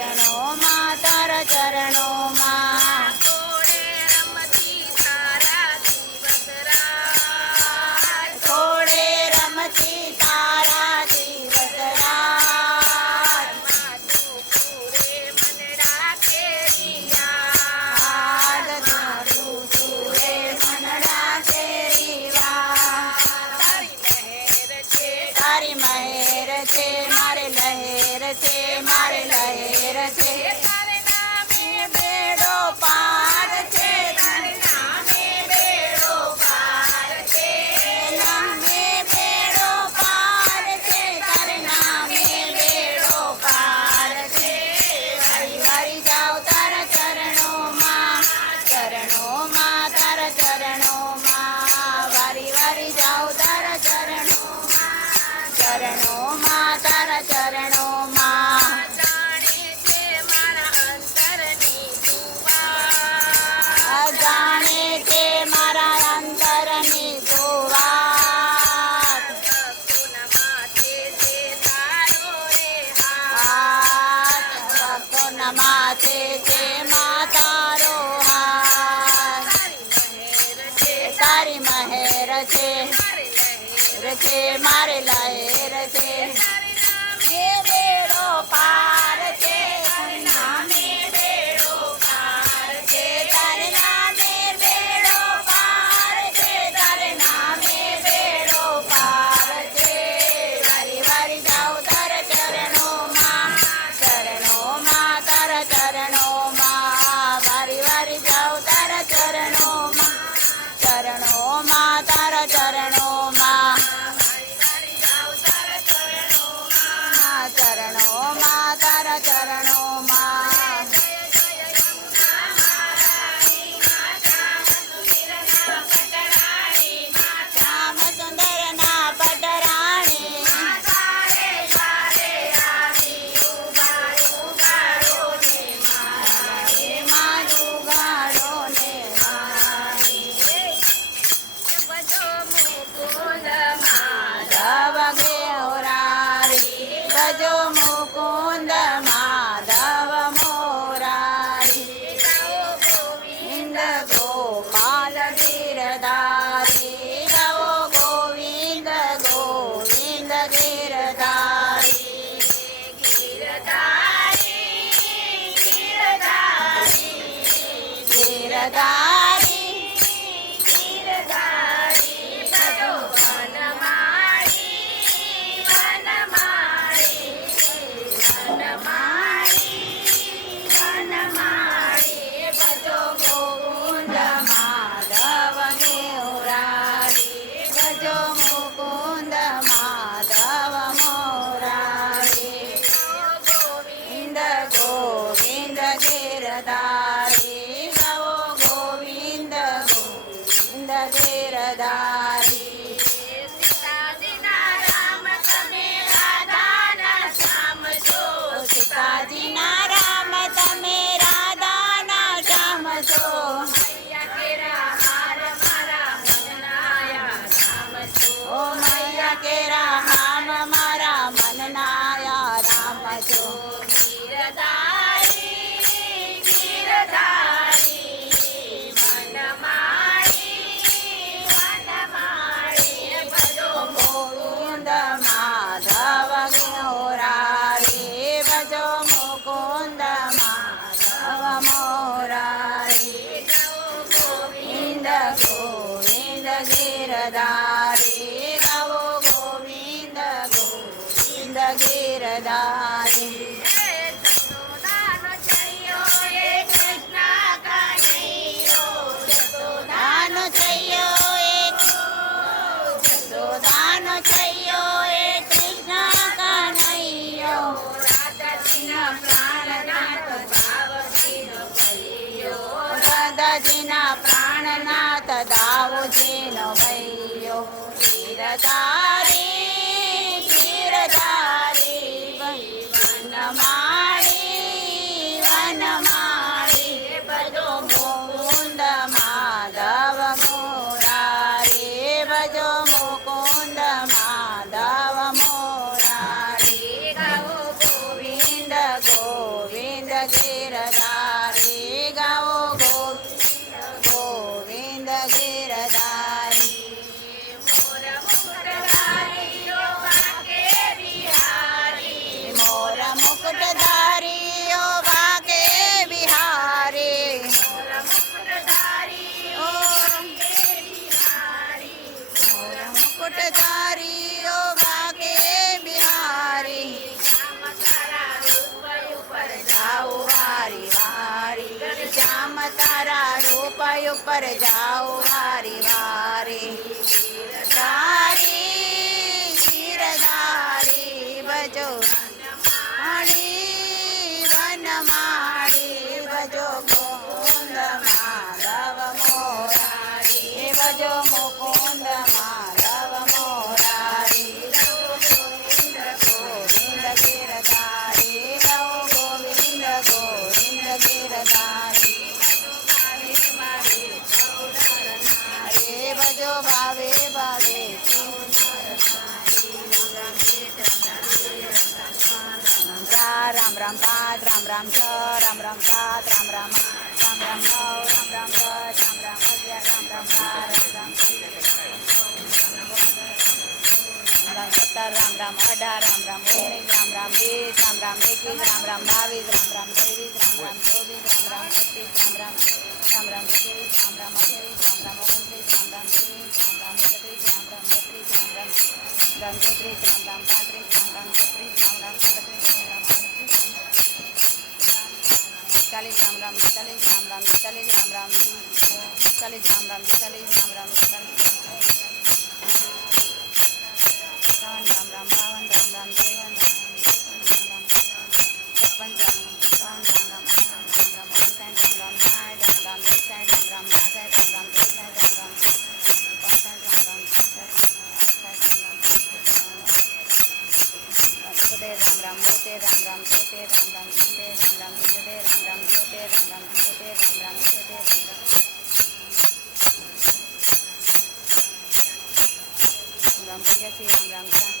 ચરણોમાં તારા ચરણોમાં થોડે રમતી તારા દિવસ રાત થોડે રમતી તારા દિવસ રાત માતું પૂરે મનડા કેરિયા આદ તારું સુરે મનડા કેરી વાત તારી મહેર છે તારી મહેર છે મારે લહેર છે મારે લહેર છે તારે નામે બેડો પાર છે તારે નામે બેડો પાર છે નામે બેડો પાર છે તારે નામે બેડો પાર છે વારી વારી જાઓ તારા ચરણોમાં તારા ચરણોમાં વારી વારી જાઓ તારા ચરણોમાં તારા ચરણોમાં જાણે છે મારા અંતરની દુઆ જાણે તે મારા અંતરની તો વાત ભક્તોના માથે છે તારો રે હાથ હાથ ભક્તોના માથે છે માતારો હાથ તારી મહેર છે તારી મહેર તારે લહેર છે મારે લહેર છે તારે નામે એ બેડો પાર છે તારે નામે બેડો પાર છે તારે નામે બેડો પાર છે તારે નામે બેડો પાર છે વારી વારી જાઓ તારા ચરણોમાં તારા ચરણોમાં વારી વારી જાઓ તારા ચરણોમાં તારા ચરણોમાં ચરણોમાં તારા ચરણોમાં શ્યામ સુંદર ના પટરાણી મારું ગાડો ને માધવ ગેવરારી ભજો મુકુંદ માધવ મોરારી ગોવિંદ ગોપાલ ગિરધારી ગો ગોવિંદ ગોવિંદ ગિરધારી ગિરધારી ભજો વનમાળી ભજો ગોવિંદ માધવ ગેવરારી ભજો મુકુંદ માધવ મોરારી ગોવિંદ ગોવિંદ ગિરધારી ગો ગોવિંદ ગોવિંદ ગિરધારી સીતાજીના રામ તમે રાધાના શ્યામ છો ઓ મૈયા કેરા હામ મારા મનનાયા રામ છો ગોવિંદ માધવ ગેવરારી ભજો મુકુંદ માધવ મોરારી ગોવિંદ ગોવિંદ ગિરધારી ગો ગોવિંદ ગોવિંદ ગિરધારી દાનો છૈયો એક દાનો છૈયો એ કૃષ્ણ કનૈયો દાદાજીના પ્રાણનાથ દાવો છે નો ભૈયો ગિરધારી ગાઓ ગોવિંદ ગોવિંદ ગિરધારી મોર મુકુટધારીઓ વાંકે બિહારી મોર મુકુટધારીઓ વાગે બિહારી મોર મુકુટધારીઓ વાંકે બિહારી મોર મુકુટધારીઓ વાગે બિહારી શ્યામ તારા રૂપ ઉપર જાઓ વારી વારી શ્યામ તારા રૂપ ઉપર જાઓ વારી વારી ગિરધારી ગિરધારી ભજો માળી વનમાળી ભજો મુકુંદ માધવ મોરારી હે ભજો મુકુંદ માધવ મોરારી ગોવિંદ ગિરધારી ગૌ ગોવિંદ ગોવિંદ ગિરધારી હરે ભજો ભાવે ભાવે રામ રામ પાંચ રામ રામ છ રામ રામ સાત રામ રામ આઠ રામ રામ નવ રામ રામ 10 રામ રામ 11 રામ રામ 12 રામ રામ 17 રામ રામ 18 રામ રામ 19 રામ રામ 20 રામ રામ 21 રામ રામ 22 રામ રામ 23 રામ રામ 24 રામ રામ 25 રામ રામ 27 રામ રામ 28 રામ રામ 29 રામ રામ 30 રામ રામ 31 રામ રામ 32 રામ રામ 33 રામ રામ 35 રામ રામ 36 રામ રામ 37 રામ રામ 40 રામ રામ 40 રામ રામ 40 રામ રામ 40 રામ રામ 40 રામ રામ રામ રામ 52 રામ રામ 53 રામ રામ 56 રામ રામ 57 રામ રામ 58 રામ રામ 59 રામ રામ 60 રામ રામ 61 રામ રામ 62 રામ રામ 63 રામ રામ 65 રામ રામ 68 રામ રામ 70 રામ રામ 72 રામ રામ 73 રામ રામ 74 રામ રામ 75 રામ રામ 74 રામ રામ 75 રામ રામ 85 રામ રામ 85 રામ રામ